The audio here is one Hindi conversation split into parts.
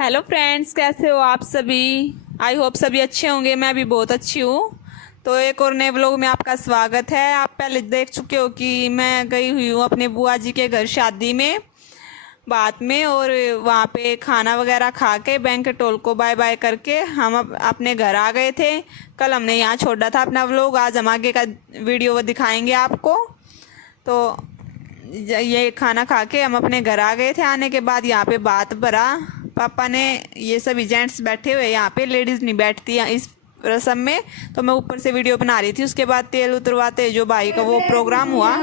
हेलो फ्रेंड्स, कैसे हो आप सभी। आई होप सभी अच्छे होंगे। मैं भी बहुत अच्छी हूँ। तो एक और नए व्लॉग में आपका स्वागत है। आप पहले देख चुके हो कि मैं गई हुई हूँ अपने बुआ जी के घर शादी में बात में, और वहाँ पे खाना वगैरह खा के बैंक्वेट हॉल को बाय बाय करके हम अपने घर आ गए थे। कल हमने यहाँ छोड़ा था अपना व्लॉग, आज हम आगे का वीडियो दिखाएंगे आपको। तो ये खाना खा के हम अपने घर आ गए थे। आने के बाद यहाँ पे बात भरा पापा ने, ये सभी जेंट्स बैठे हुए, यहाँ पे लेडीज़ नहीं बैठती हैं इस रस्म में। तो मैं ऊपर से वीडियो बना रही थी। उसके बाद तेल उतरवाते जो भाई का वो प्रोग्राम हुआ।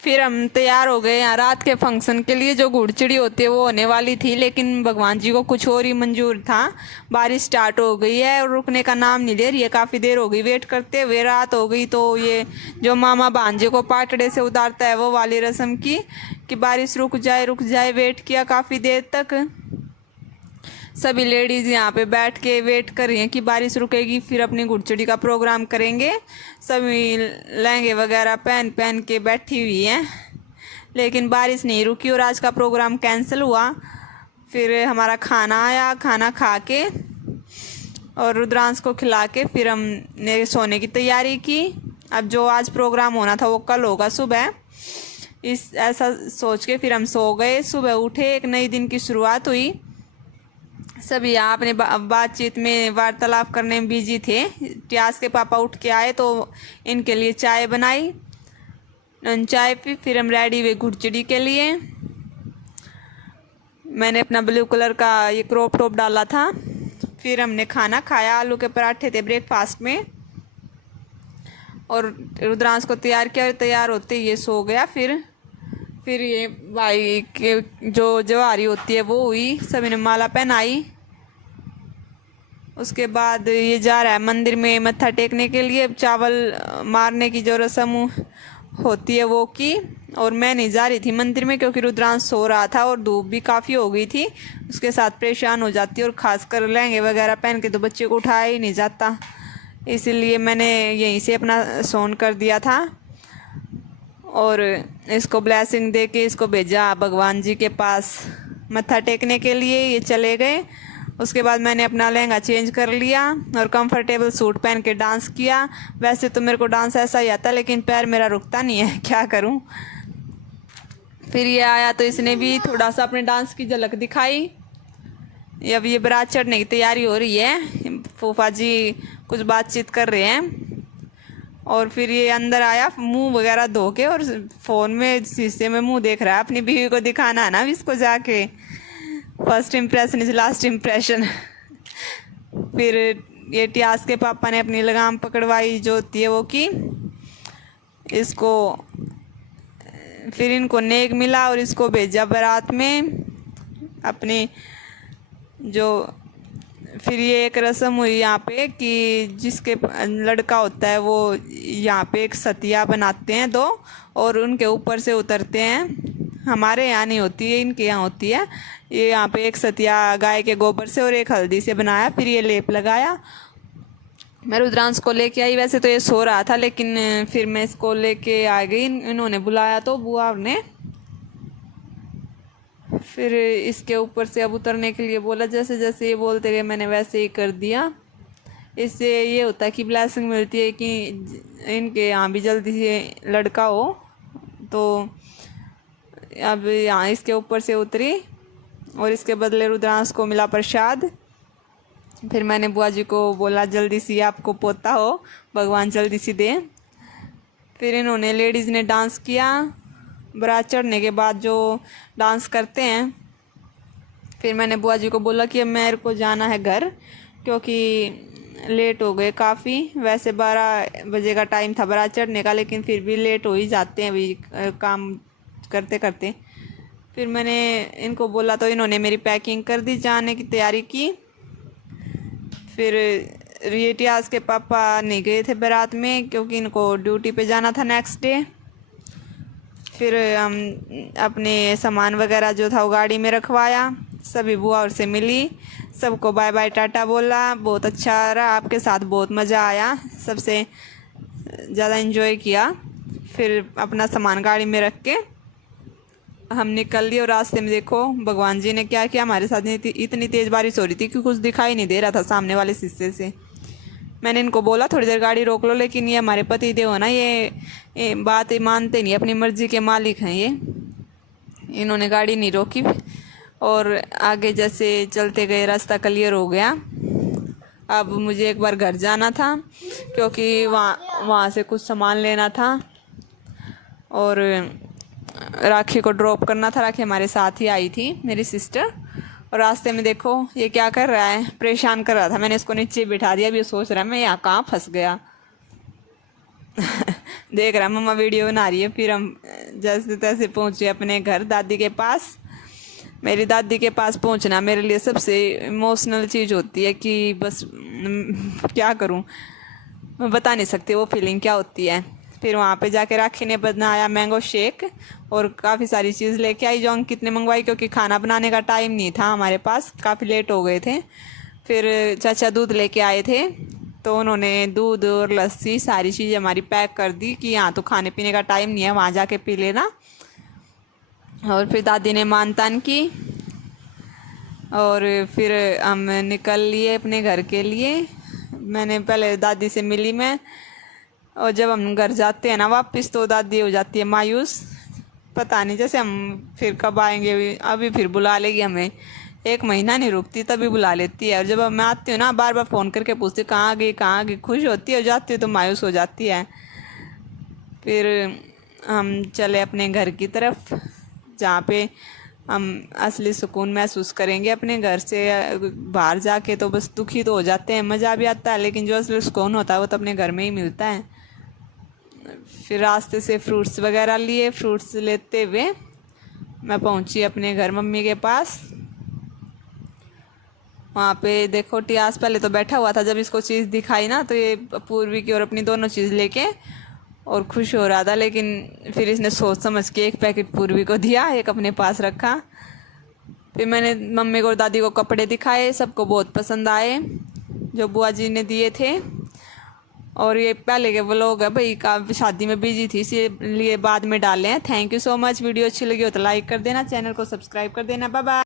फिर हम तैयार हो गए यहाँ रात के फंक्शन के लिए। जो घुड़चड़ी होती है वो होने वाली थी, लेकिन भगवान जी को कुछ और ही मंजूर था। बारिश स्टार्ट हो गई है और रुकने का नाम नहीं ले रही है। काफ़ी देर हो गई वेट करते हुए, रात हो गई। तो ये जो मामा भांजे को पाटड़े से उतारता है वो वाली रस्म की कि बारिश रुक जाए। वेट किया काफ़ी देर तक। सभी लेडीज़ यहाँ पे बैठ के वेट कर रही हैं कि बारिश रुकेगी, फिर अपनी घुड़चड़ी का प्रोग्राम करेंगे। सभी लहंगे वगैरह पहन पहन के बैठी हुई हैं, लेकिन बारिश नहीं रुकी और आज का प्रोग्राम कैंसिल हुआ। फिर हमारा खाना आया, खाना खा के और रुद्रांश को खिला के फिर हमने सोने की तैयारी की। अब जो आज प्रोग्राम होना था वो कल होगा सुबह, ऐसा सोच के फिर हम सो गए। सुबह उठे, एक नई दिन की शुरुआत हुई। सभी यहाँ अपने बातचीत में वार्तालाप करने में बिजी थे। ट्यास के पापा उठ के आए तो इनके लिए चाय बनाई, चाय पी। फिर हम रेडी हुए घुड़चड़ी के लिए। मैंने अपना ब्लू कलर का ये क्रॉप टॉप डाला था। फिर हमने खाना खाया, आलू के पराठे थे ब्रेकफास्ट में। और रुद्रांश को तैयार किया और तैयार होते ये सो गया। फिर ये भाई के जो जवारी होती है वो हुई, सभी ने माला पहनाई। उसके बाद ये जा रहा है मंदिर में मत्था टेकने के लिए। चावल मारने की जो रस्म होती है वो की, और मैं नहीं जा रही थी मंदिर में क्योंकि रुद्रांश सो रहा था और धूप भी काफ़ी हो गई थी। उसके साथ परेशान हो जाती, और ख़ासकर लहंगे वगैरह पहन के तो बच्चे को उठाया ही नहीं जाता, इसीलिए मैंने यहीं से अपना सोन कर दिया था। और इसको ब्लेसिंग दे के इसको भेजा भगवान जी के पास मत्था टेकने के लिए। ये चले गए। उसके बाद मैंने अपना लहंगा चेंज कर लिया और कंफर्टेबल सूट पहन के डांस किया। वैसे तो मेरे को डांस ऐसा ही आता, लेकिन पैर मेरा रुकता नहीं है, क्या करूं। फिर ये आया तो इसने भी थोड़ा सा अपने डांस की झलक दिखाई। अब ये बारात चढ़ने की तैयारी हो रही है। फूफा जी कुछ बातचीत कर रहे हैं। और फिर ये अंदर आया मुंह वगैरह धो के, और फ़ोन में शीशे में मुंह देख रहा है। अपनी बीवी को दिखाना है ना इसको जाके। First impression is last impression. फिर ये ट्यास के पापा ने अपनी लगाम पकड़वाई जो होती है वो की इसको। फिर इनको नेक मिला और इसको भेजा बारात में अपनी जो। फिर ये एक रस्म हुई यहाँ पे कि जिसके लड़का होता है वो यहाँ पे एक सतिया बनाते हैं दो, और उनके ऊपर से उतरते हैं। हमारे यहाँ नहीं होती है, इनके यहाँ होती है। ये यहाँ पे एक सतिया गाय के गोबर से और एक हल्दी से बनाया। फिर ये लेप लगाया। मैं रुद्रांश को लेके आई। वैसे तो ये सो रहा था, लेकिन फिर मैं इसको लेके आ गई। इन्होंने बुलाया तो बुआ ने। फिर इसके ऊपर से अब उतरने के लिए बोला। जैसे जैसे ये बोलते गए मैंने वैसे ही कर दिया। इससे ये होता है कि ब्लेसिंग मिलती है कि इनके यहाँ भी जल्दी से लड़का हो। तो अब यहाँ इसके ऊपर से उतरी और इसके बदले रुद्रांश को मिला प्रसाद। फिर मैंने बुआ जी को बोला जल्दी सी आपको पोता हो, भगवान जल्दी सी दे। फिर इन्होंने लेडीज़ ने डांस किया। बारात चढ़ने के बाद जो डांस करते हैं। फिर मैंने बुआ जी को बोला कि अब मेरे को जाना है घर, क्योंकि लेट हो गए काफ़ी। वैसे 12 बजे का टाइम था बारात चढ़ने का, लेकिन फिर भी लेट हो ही जाते हैं अभी काम करते करते। फिर मैंने इनको बोला तो इन्होंने मेरी पैकिंग कर दी, जाने की तैयारी की। फिर रियटियाज के पापा नहीं गए थे बारात में क्योंकि इनको ड्यूटी पे जाना था नेक्स्ट डे। फिर हम अपने सामान वगैरह जो था वो गाड़ी में रखवाया, सभी बुआ और से मिली, सबको बाय बाय टाटा बोला। बहुत अच्छा रहा, आपके साथ बहुत मज़ा आया, सबसे ज़्यादा इन्जॉय किया। फिर अपना सामान गाड़ी में रख के हम निकल लिए और रास्ते में देखो भगवान जी ने क्या किया हमारे साथ। इतनी तेज़ बारिश हो रही थी कि कुछ दिखाई नहीं दे रहा था सामने वाले शीशे से। मैंने इनको बोला थोड़ी देर गाड़ी रोक लो, लेकिन ये हमारे पति देव हो ना, ये बात मानते नहीं, अपनी मर्ज़ी के मालिक हैं ये। इन्होंने गाड़ी नहीं रोकी और आगे जैसे चलते गए रास्ता क्लियर हो गया। अब मुझे एक बार घर जाना था क्योंकि वहाँ से कुछ सामान लेना था और राखी को ड्रॉप करना था। राखी हमारे साथ ही आई थी, मेरी सिस्टर। और रास्ते में देखो ये क्या कर रहा है, परेशान कर रहा था। मैंने इसको नीचे बिठा दिया, अभी सोच रहा है मैं यहाँ कहाँ फंस गया। देख रहा मम्मा वीडियो बना रही है। फिर हम जैसे तैसे पहुँचे अपने घर, दादी के पास। मेरी दादी के पास पहुँचना मेरे लिए सबसे इमोशनल चीज़ होती है कि बस क्या करूँ, मैं बता नहीं सकती वो फीलिंग क्या होती है। फिर वहाँ पे जाके राखी ने बनाया मैंगो शेक और काफ़ी सारी चीज़ लेके आई जो अंकित ने मंगवाई, क्योंकि खाना बनाने का टाइम नहीं था हमारे पास, काफ़ी लेट हो गए थे। फिर चाचा दूध लेके आए थे तो उन्होंने दूध और लस्सी सारी चीज़ें हमारी पैक कर दी कि यहाँ तो खाने पीने का टाइम नहीं है, वहाँ जाके पी लेना। और फिर दादी ने मान तान की और फिर हम निकल लिए अपने घर के लिए। मैंने पहले दादी से मिली मैं, और जब हम घर जाते हैं ना वापस तो दादी हो जाती है मायूस, पता नहीं जैसे हम फिर कब आएंगे। अभी फिर बुला लेगी हमें, 1 महीना नहीं रुकती तभी बुला लेती है। और जब मैं आती हूँ ना बार बार फ़ोन करके पूछती कहाँ गई कहाँ गई, खुश होती है और जाती हूँ तो मायूस हो जाती है। फिर हम चले अपने घर की तरफ जहाँ पे हम असली सुकून महसूस करेंगे। अपने घर से बाहर जाके तो बस दुखी तो हो जाते हैं, मज़ा भी आता है, लेकिन जो असली सुकून होता है वो तो अपने घर में ही मिलता है। फिर रास्ते से फ्रूट्स वगैरह लिए, फ्रूट्स लेते हुए मैं पहुंची अपने घर मम्मी के पास। वहाँ पे देखो टियास पहले तो बैठा हुआ था, जब इसको चीज़ दिखाई ना तो ये पूर्वी की और अपनी दोनों चीज़ लेके और खुश हो रहा था। लेकिन फिर इसने सोच समझ के एक पैकेट पूर्वी को दिया, एक अपने पास रखा। फिर मैंने मम्मी को और दादी को कपड़े दिखाए, सबको बहुत पसंद आए जो बुआ जी ने दिए थे। और ये पहले के व्लॉग है भाई, का शादी में बिजी थी इसलिए बाद में डाले हैं। Thank you so much. Video अच्छी लगी हो तो लाइक कर देना, चैनल को सब्सक्राइब कर देना। Bye bye.